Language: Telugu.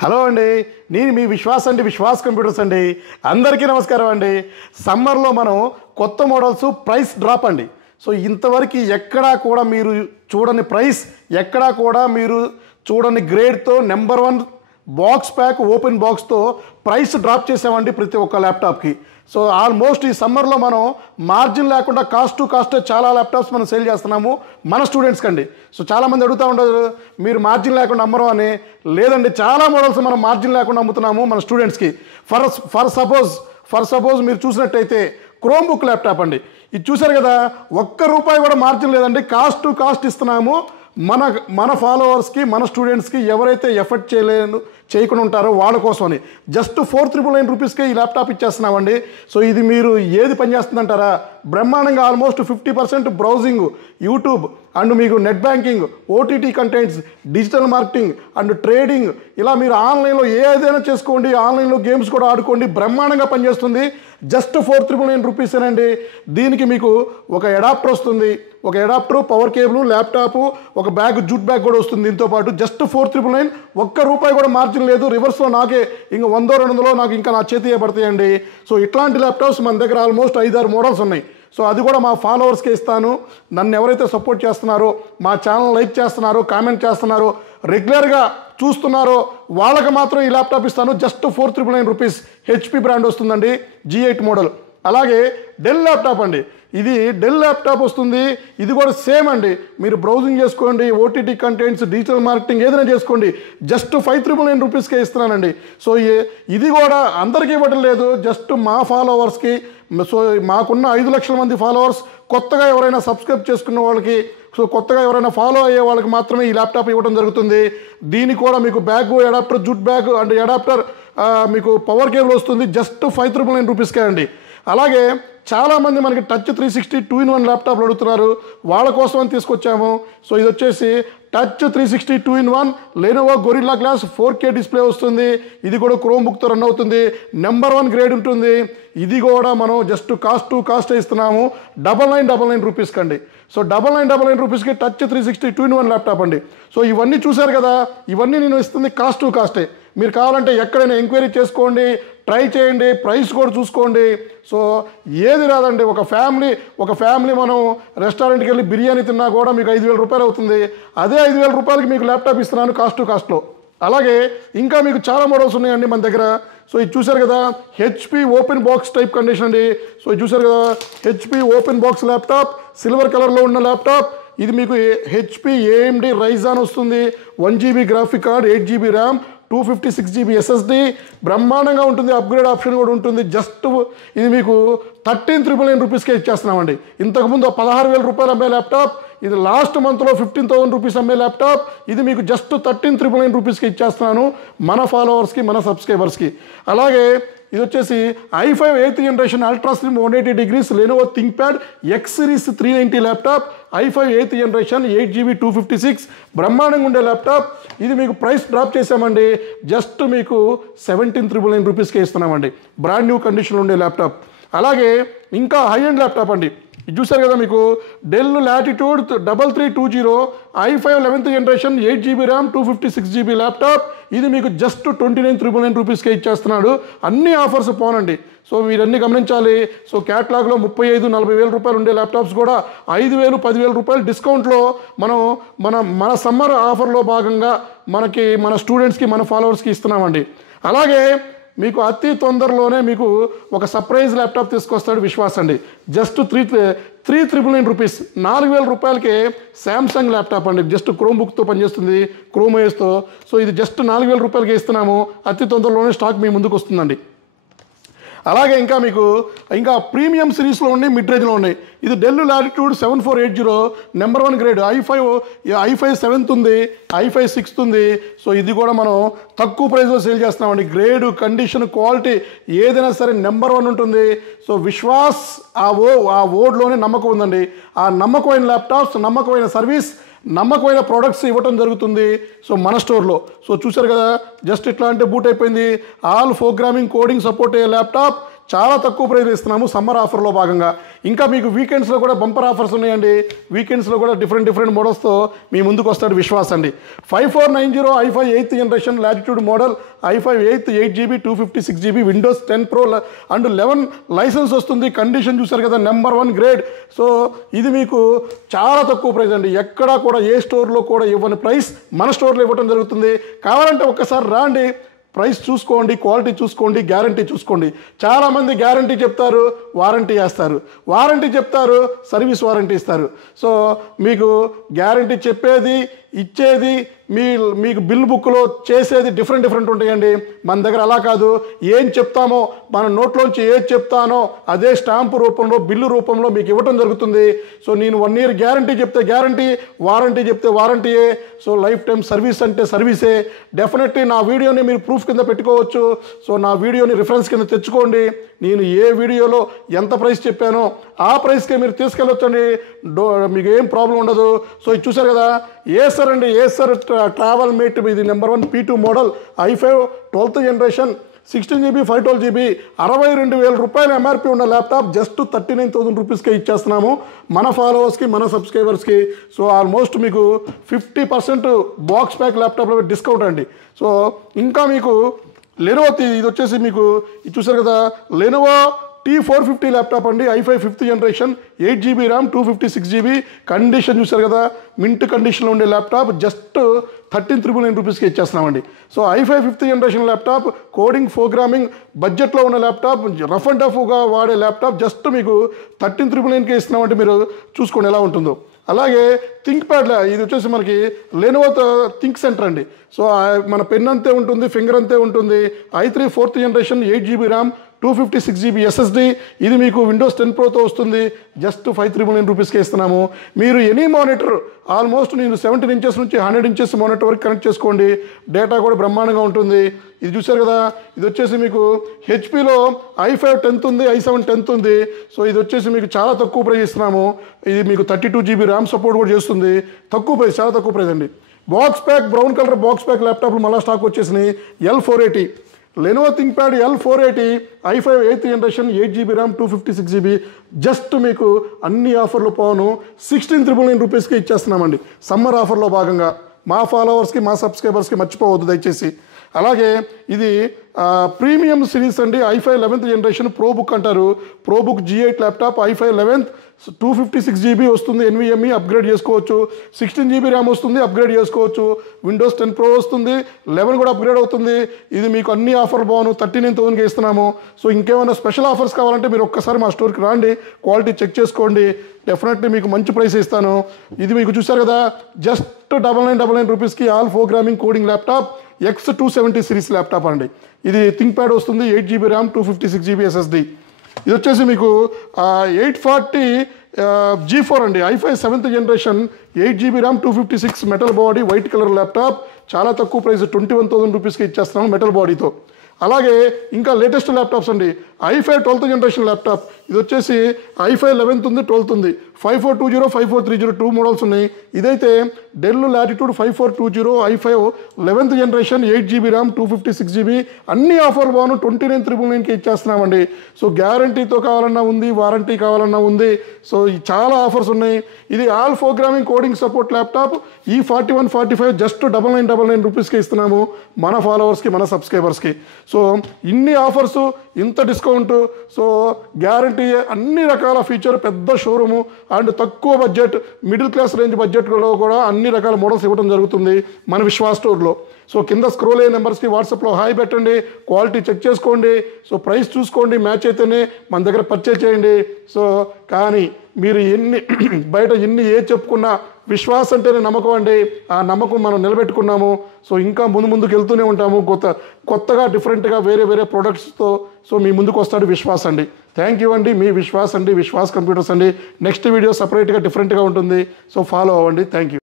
హలో అండి, నేను మీ విశ్వాస్ కంప్యూటర్స్ అండి. అందరికీ నమస్కారం అండి. సమ్మర్లో మనం కొత్త మోడల్స్ ప్రైస్ డ్రాప్ అండి. సో ఇంతవరకు ఎక్కడా కూడా మీరు చూడని ప్రైస్, ఎక్కడా కూడా మీరు చూడని గ్రేడ్తో నెంబర్ 1 బాక్స్ ప్యాక్ ఓపెన్ బాక్స్తో ప్రైస్ డ్రాప్ చేసామండి ప్రతి ఒక్క ల్యాప్టాప్కి. సో ఆల్మోస్ట్ ఈ సమ్మర్లో మనం మార్జిన్ లేకుండా కాస్ట్ టు కాస్ట్ చాలా ల్యాప్టాప్స్ మనం సేల్ చేస్తున్నాము మన స్టూడెంట్స్కి అండి. సో చాలామంది అడుగుతూ ఉంటారు, మీరు మార్జిన్ లేకుండా అమ్మరు అని. లేదండి, చాలా మోడల్స్ మనం మార్జిన్ లేకుండా అమ్ముతున్నాము మన స్టూడెంట్స్కి. ఫర్ సపోజ్ మీరు చూసినట్టయితే క్రోమ్ బుక్ ల్యాప్టాప్ అండి. ఇది చూశారు కదా, ₹1 కూడా మార్జిన్ లేదండి, కాస్ట్ టు కాస్ట్ ఇస్తున్నాము మన ఫాలోవర్స్కి, మన స్టూడెంట్స్కి, ఎవరైతే ఎఫర్ట్ చేయకుండా ఉంటారో వాళ్ళ కోసమని. జస్ట్ ₹4,999 ఈ ల్యాప్టాప్ ఇచ్చేస్తున్నామండి. సో ఇది మీరు ఏది పనిచేస్తుందంటారా? బ్రహ్మాండంగా ఆల్మోస్ట్ 50% బ్రౌజింగ్, యూట్యూబ్ అండ్ మీకు net banking, OTT contents, digital marketing and trading, ఇలా మీరు ఆన్లైన్లో ఏదైనా చేసుకోండి, ఆన్లైన్లో గేమ్స్ కూడా ఆడుకోండి, బ్రహ్మాండంగా పనిచేస్తుంది. జస్ట్ ₹4,999 అండి. దీనికి మీకు ఒక అడాప్టర్ వస్తుంది, ఒక అడాప్టర్, పవర్ కేబుల్, ల్యాప్టాప్, ఒక బ్యాగ్, జూట్ బ్యాగ్ కూడా వస్తుంది దీంతో పాటు. జస్ట్ ₹4,999, ₹1 కూడా మార్జిన్ లేదు. రివర్స్లో నాకే ఇంక 100-200 నాకు ఇంకా నా చేతియే పడతాయండి. సో ఇట్లాంటి ల్యాప్టాప్స్ మన దగ్గర ఆల్మోస్ట్ 5-6 మోడల్స్ ఉన్నాయి. సో అది కూడా మా ఫాలోవర్స్కే ఇస్తాను. నన్ను ఎవరైతే సపోర్ట్ చేస్తున్నారో, మా ఛానల్ లైక్ చేస్తున్నారో, కామెంట్ చేస్తున్నారో, రెగ్యులర్గా చూస్తున్నారో వాళ్ళకి మాత్రం ఈ ల్యాప్టాప్ ఇస్తాను. జస్ట్ ₹4,999 హెచ్పి బ్రాండ్ వస్తుందండి, G8 మోడల్. అలాగే డెల్ ల్యాప్టాప్ అండి, ఇది డెల్ ల్యాప్టాప్ వస్తుంది. ఇది కూడా సేమ్ అండి, మీరు బ్రౌజింగ్ చేసుకోండి, ఓటీటీ కంటెంట్స్, డిజిటల్ మార్కెటింగ్ ఏదైనా చేసుకోండి. జస్ట్ ₹5,999 ఇస్తున్నానండి. సో ఇది కూడా అందరికీ ఇవ్వడం లేదు, జస్ట్ మా ఫాలోవర్స్కి. సో మాకున్న 5 లక్షల మంది ఫాలోవర్స్, కొత్తగా ఎవరైనా సబ్స్క్రైబ్ చేసుకున్న వాళ్ళకి, సో కొత్తగా ఎవరైనా ఫాలో అయ్యే వాళ్ళకి మాత్రమే ఈ ల్యాప్టాప్ ఇవ్వడం జరుగుతుంది. దీనికి కూడా మీకు bag, adapter, jute bag and adapter, మీకు పవర్ కేబుల్ వస్తుంది. జస్ట్ ₹5,999 అండి. అలాగే చాలామంది మనకి టచ్ 360 2-in-1 ల్యాప్టాప్లు అడుగుతున్నారు, వాళ్ళ కోసం అని తీసుకొచ్చాము. సో ఇది వచ్చేసి touch 360 2-in-1 Lenovo Gorilla glass 4K display వస్తుంది. ఇది కూడా క్రోమ్ బుక్తో రన్ అవుతుంది, నెంబర్ 1 గ్రేడ్ ఉంటుంది. ఇది కూడా మనం జస్ట్ కాస్ట్ టు కాస్ట్ ఇస్తున్నాము ₹999 అండి. సో ₹999 టచ్ 360 2-in-1 ల్యాప్టాప్ అండి. సో ఇవన్నీ చూశారు కదా, ఇవన్నీ నేను ఇస్తుంది కాస్ట్ టు కాస్టే. మీరు కావాలంటే ఎక్కడైనా ఎంక్వైరీ చేసుకోండి, ట్రై చేయండి, ప్రైస్ కూడా చూసుకోండి. సో ఏది రాదండి, ఒక ఫ్యామిలీ మనం రెస్టారెంట్కి వెళ్ళి బిర్యానీ తిన్నా కూడా మీకు ₹5,000 అవుతుంది. అదే ₹5,000 మీకు ల్యాప్టాప్ ఇస్తున్నాను కాస్ట్ టు కాస్ట్లో. అలాగే ఇంకా మీకు చాలా మోడల్స్ ఉన్నాయండి మన దగ్గర. సో ఇది చూశారు కదా, HP open box type condition అండి. సో ఇది చూశారు కదా, HP open box laptop, silver కలర్లో ఉన్న ల్యాప్టాప్. ఇది మీకు హెచ్పి AMD Ryzen వస్తుంది, 1GB graphic card, 8GB RAM, 256GB SSD, బ్రహ్మాండంగా ఉంటుంది. అప్గ్రేడ్ ఆప్షన్ కూడా ఉంటుంది. జస్ట్ ఇది మీకు ₹13,999 ఇచ్చేస్తున్నామండి. ఇంతకుముందు ₹16,000 అమ్మే ల్యాప్టాప్, ఇది లాస్ట్ మంత్లో ₹15,000 అమ్మే ల్యాప్టాప్. ఇది మీకు జస్ట్ ₹13,999 ఇచ్చేస్తున్నాను మన ఫాలోవర్స్కి, మన సబ్స్క్రైబర్స్కి. అలాగే ఇది వచ్చేసి i5 8th generation ultra slim 180 degrees Lenovo ThinkPad X Series 390 laptop, i5 8th generation 8GB 256, బ్రహ్మాండంగా ఉండే ల్యాప్టాప్. ఇది మీకు ప్రైస్ డ్రాప్ చేసామండి, జస్ట్ మీకు ₹17,999 ఇస్తున్నామండి. బ్రాండ్ న్యూ కండిషన్లో ఉండే ల్యాప్టాప్. అలాగే ఇంకా హై ఎండ్ ల్యాప్టాప్ అండి, ఇది చూసారు కదా, మీకు del latitude 3320 i5 11th generation 8GB RAM 256GB laptop. ఇది మీకు జస్ట్ ₹29,999 ఇచ్చేస్తున్నాడు. అన్ని ఆఫర్స్ పోనండి. సో మీరన్నీ గమనించాలి. సో క్యాట్లాగ్లో 35-40 వేల రూపాయలు ఉండే ల్యాప్టాప్స్ కూడా 5,000 10,000 డిస్కౌంట్లో మన సమ్మర్ ఆఫర్లో భాగంగా మన స్టూడెంట్స్కి, మన ఫాలోవర్స్కి ఇస్తున్నామండి. అలాగే మీకు అతి తొందరలోనే మీకు ఒక సర్ప్రైజ్ ల్యాప్టాప్ తీసుకొస్తాడు విశ్వాస్ అండి. జస్ట్ ₹3,999 ₹4,000 శాంసంగ్ ల్యాప్టాప్ అండి. జస్ట్ క్రోమ్ బుక్తో పనిచేస్తుంది, క్రోమ్ OSతో. సో ఇది జస్ట్ ₹4,000 ఇస్తున్నాము. అతి తొందరలోనే స్టాక్ మీ ముందుకు వస్తుందండి. అలాగే ఇంకా ప్రీమియం సిరీస్లో ఉన్నాయి, మిడ్ రేంజ్లో ఉన్నాయి. ఇది del latitude 7480 number 1 grade, i5 7th ఉంది, i5 6th ఉంది. సో ఇది కూడా మనం తక్కువ ప్రైస్లో సేల్ చేస్తున్నామండి. గ్రేడ్, కండిషన్, క్వాలిటీ ఏదైనా సరే నెంబర్ 1 ఉంటుంది. సో విశ్వాస్ ఆ ఓడ్లోనే నమ్మకం ఉందండి. ఆ నమ్మకమైన ల్యాప్టాప్స్, నమ్మకమైన సర్వీస్, నమ్మకమైన ప్రోడక్ట్స్ ఇవ్వటం జరుగుతుంది. సో మన స్టోర్లో. సో చూసారు కదా, జస్ట్ ఇట్లా అంటే బూట్ అయిపోయింది. ఆల్ ప్రోగ్రామింగ్, కోడింగ్ సపోర్ట్ అయ్యే ల్యాప్టాప్, చాలా తక్కువ ప్రైస్ ఇస్తున్నాము సమ్మర్ ఆఫర్లో భాగంగా. ఇంకా మీకు వీకెండ్స్లో కూడా బంపర్ ఆఫర్స్ ఉన్నాయండి. వీకెండ్స్లో కూడా డిఫరెంట్ మోడల్స్తో మీ ముందుకు వస్తాడు విశ్వాస్ అండి. 5490 i5 8th generation Latitude model, i5 8th 8GB 256GB Windows 10 Pro and 11 licence వస్తుంది. కండిషన్ చూసారు కదా, నెంబర్ 1 గ్రేడ్. సో ఇది మీకు చాలా తక్కువ ప్రైస్ అండి. ఎక్కడా కూడా ఏ స్టోర్లో కూడా ఇవ్వని ప్రైస్ మన స్టోర్లో ఇవ్వడం జరుగుతుంది. కావాలంటే ఒక్కసారి రాండి, ప్రైస్ చూసుకోండి, క్వాలిటీ చూసుకోండి, గ్యారంటీ చూసుకోండి. చాలామంది గ్యారంటీ చెప్తారు, వారంటీ వేస్తారు, వారంటీ చెప్తారు, సర్వీస్ వారంటీ ఇస్తారు. సో మీకు గ్యారంటీ చెప్పేది ఇచ్చేది మీకు బిల్ బుక్లో చేసేది డిఫరెంట్ ఉంటాయండి. మన దగ్గర అలా కాదు. ఏం చెప్తామో మన నోట్లోంచి ఏది చెప్తానో అదే స్టాంపు రూపంలో బిల్లు రూపంలో మీకు ఇవ్వటం జరుగుతుంది. సో నేను 1 year గ్యారంటీ చెప్తే గ్యారంటీ, వారంటీ చెప్తే వారంటీయే. సో లైఫ్ టైం సర్వీస్ అంటే సర్వీసే. డెఫినెట్లీ నా వీడియోని మీరు ప్రూఫ్ కింద పెట్టుకోవచ్చు. సో నా వీడియోని రిఫరెన్స్ కింద తెచ్చుకోండి. నేను ఏ వీడియోలో ఎంత ప్రైస్ చెప్పానో ఆ ప్రైస్కే మీరు తీసుకెళ్ళొచ్చండి. మీకు ఏం ప్రాబ్లం ఉండదు. సో ఇది చూసారు కదా, ఏసర్ అండి, ఏసర్ ట్రావెల్ మేట్. ఇది number 1 P2 model, i5 12th generation 16GB 512GB 62,000 రూపాయలు ఎంఆర్పి ఉన్న ల్యాప్టాప్ జస్ట్ 39,000 రూపీస్కే ఇచ్చేస్తున్నాము మన ఫాలోవర్స్కి, మన సబ్స్క్రైబర్స్కి. సో ఆల్మోస్ట్ మీకు 50% బాక్స్ ప్యాక్ ల్యాప్టాప్లో డిస్కౌంట్ అండి. సో ఇంకా మీకు లెనోవో ఇది వచ్చేసి మీకు ఇది చూసారు కదా, లెనోవో T450 ల్యాప్టాప్ అండి, i5 5th generation 8GB RAM 256GB. Condition చూసారు కదా, మింట్ కండిషన్లో ఉండే ల్యాప్టాప్ జస్ట్ 13,999 రూపీస్కి ఇచ్చేస్తున్నామండి. So i5 5th generation laptop, coding programming బడ్జెట్లో ఉన్న ల్యాప్టాప్, రఫ్ అండ్ టఫ్గా వాడే ల్యాప్టాప్ జస్ట్ మీకు 13,999కే ఇస్తున్నామంటే మీరు చూసుకోండి ఎలా ఉంటుందో. అలాగే థింక్ ప్యాడ్, ఇది వచ్చేసి మనకి లెనోవో థింక్ సెంటర్ అండి. సో మన పెన్ అంతే ఉంటుంది, ఫింగర్ అంతే ఉంటుంది. i3 4th generation 8GB RAM 256GB SSD. ఇది మీకు విండోస్ 10 Proతో వస్తుంది. జస్ట్ 5,399 రూపీస్కి ఇస్తున్నాము. మీరు ఎనీ మానిటర్ ఆల్మోస్ట్ నేను 17 inches నుంచి 100 inches మానిటర్ వరకు కనెక్ట్ చేసుకోండి. డేటా కూడా బ్రహ్మాండంగా ఉంటుంది. ఇది చూసారు కదా, ఇది వచ్చేసి మీకు హెచ్పిలో i5 10th ఉంది, i7 10th ఉంది. సో ఇది వచ్చేసి మీకు చాలా తక్కువ ప్రైస్ ఇస్తున్నాము. ఇది మీకు 32GB ర్యామ్ సపోర్ట్ కూడా చేస్తుంది. తక్కువ ప్రైస్, చాలా తక్కువ ప్రైస్ అండి. Box pack, brown colour box pack ల్యాప్టాప్లు మళ్ళీ స్టాక్ వచ్చేసినాయి. L480 Lenovo think pad L480 i5 8th generation 8GB RAM 256GB just మీకు అన్ని ఆఫర్లు పోను 16,999 రూపీస్కి ఇచ్చేస్తున్నామండి సమ్మర్ ఆఫర్లో భాగంగా. మా ఫాలోవర్స్కి, మా సబ్స్క్రైబర్స్కి మర్చిపోవద్దు దయచేసి. అలాగే ఇది ప్రీమియం సిరీస్ అండి, i5 11th generation pro book అంటారు. Pro book G8 laptop, i5 11th 256GB వస్తుంది, NVMe అప్గ్రేడ్ చేసుకోవచ్చు. 16GB ర్యామ్ వస్తుంది, అప్గ్రేడ్ చేసుకోవచ్చు. విండోస్ 10 Pro వస్తుంది, 11 కూడా అప్గ్రేడ్ అవుతుంది. ఇది మీకు అన్ని ఆఫర్ బాగును 39,000కి ఇస్తున్నాము. సో ఇంకేమైనా స్పెషల్ ఆఫర్స్ కావాలంటే మీరు ఒక్కసారి మా స్టోర్కి రండి, క్వాలిటీ చెక్ చేసుకోండి. డెఫినెట్లీ మీకు మంచి ప్రైస్ ఇస్తాను. ఇది మీకు చూసారు కదా, జస్ట్ 9999 రూపీస్కి all programming coding laptop X270 series laptop అండి. ఇది థింక్ ప్యాడ్ వస్తుంది, 8GB ర్యామ్ 256GB SSD. ఇది వచ్చేసి మీకు 840 G4 అండి, i5 7th generation 8GB RAM 256 metal body white colour laptop. చాలా తక్కువ ప్రైస్ 21,000 రూపీస్కి ఇచ్చేస్తున్నాను మెటల్ బాడీతో. అలాగే ఇంకా లేటెస్ట్ ల్యాప్టాప్స్ అండి, i5 12th జనరేషన్ ల్యాప్టాప్. ఇది వచ్చేసి i5 11th ఉంది, 12th ఉంది. 5420 5430 2 మోడల్స్ ఉన్నాయి. ఇదైతే del latitude 5420 i5 11th generation 8GB RAM 256GB. అన్ని ఆఫర్ బాను 29,999కి ఇచ్చేస్తున్నామండి. సో గ్యారంటీతో కావాలన్నా ఉంది, వారంటీ కావాలన్నా ఉంది. సో చాలా ఆఫర్స్ ఉన్నాయి. ఇది all programming coding support laptop E4145 just 9999 రూపీస్కి ఇస్తున్నాము మన ఫాలోవర్స్కి, మన సబ్స్క్రైబర్స్కి. సో ఇన్ని ఆఫర్స్, ఇంత డిస్కౌంట్, సో గ్యారంటీ, అన్ని రకాల ఫీచర్, పెద్ద షోరూము అండ్ తక్కువ బడ్జెట్, మిడిల్ క్లాస్ రేంజ్ బడ్జెట్లో కూడా అన్ని రకాల మోడల్స్ ఇవ్వడం జరుగుతుంది మన విశ్వాస్ స్టోర్లో. సో కింద స్క్రోల్ అయ్యే నెంబర్స్కి వాట్సాప్లో హాయ్ పెట్టండి, క్వాలిటీ చెక్ చేసుకోండి, సో ప్రైస్ చూసుకోండి, మ్యాచ్ అయితేనే మన దగ్గర పర్చేజ్ చేయండి. సో కానీ మీరు బయట ఏ చెప్పుకున్నా విశ్వాస్ అంటేనే నమ్మకం అండి. ఆ నమ్మకం మనం నిలబెట్టుకున్నాము. సో ఇంకా ముందుకు వెళ్తూనే ఉంటాము, కొత్తగా డిఫరెంట్గా వేరే ప్రోడక్ట్స్తో. సో మీ ముందుకు వస్తాడు విశ్వాస్ అండి. థ్యాంక్ యూ అండి, మీ విశ్వాస్ అండి, విశ్వాస్ కంప్యూటర్స్ అండి. నెక్స్ట్ వీడియో సపరేట్గా డిఫరెంట్గా ఉంటుంది. సో ఫాలో అవ్వండి. Thank you.